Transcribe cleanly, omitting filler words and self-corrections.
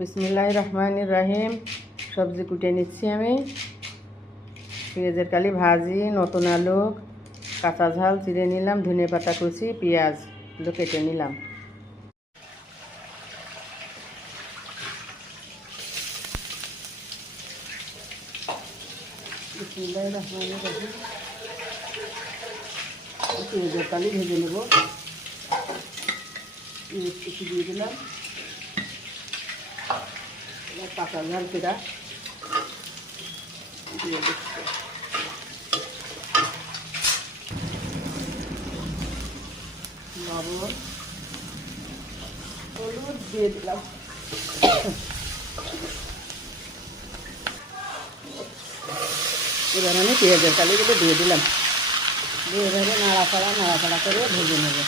বিসমিল্লাহির রহমানির রহিম। সবজি কুটে নিচ্ছি আমি। পেঁয়াজের কালি ভাজি, নতুন আলু, কাঁচা ঝাল চিড়ে নিলাম, ধনে পাতা কুচি, পেঁয়াজ এগুলো কেটে নিলাম। বিসমিল্লাহির রহমানির রহিম। পেঁয়াজের কালি ভেজে নেব। পেঁয়াজ কুচি দিয়ে দিলাম, কাঁচা ঝাল পেঁড়া দিয়ে দিচ্ছি, লবণ হলুদ দিয়ে দিলাম। এবার আমি পেঁয়াজের কালিগুলো দিয়ে দিলাম, দিয়ে এভাবে নাড়াচাড়া করে ভেজে নেব।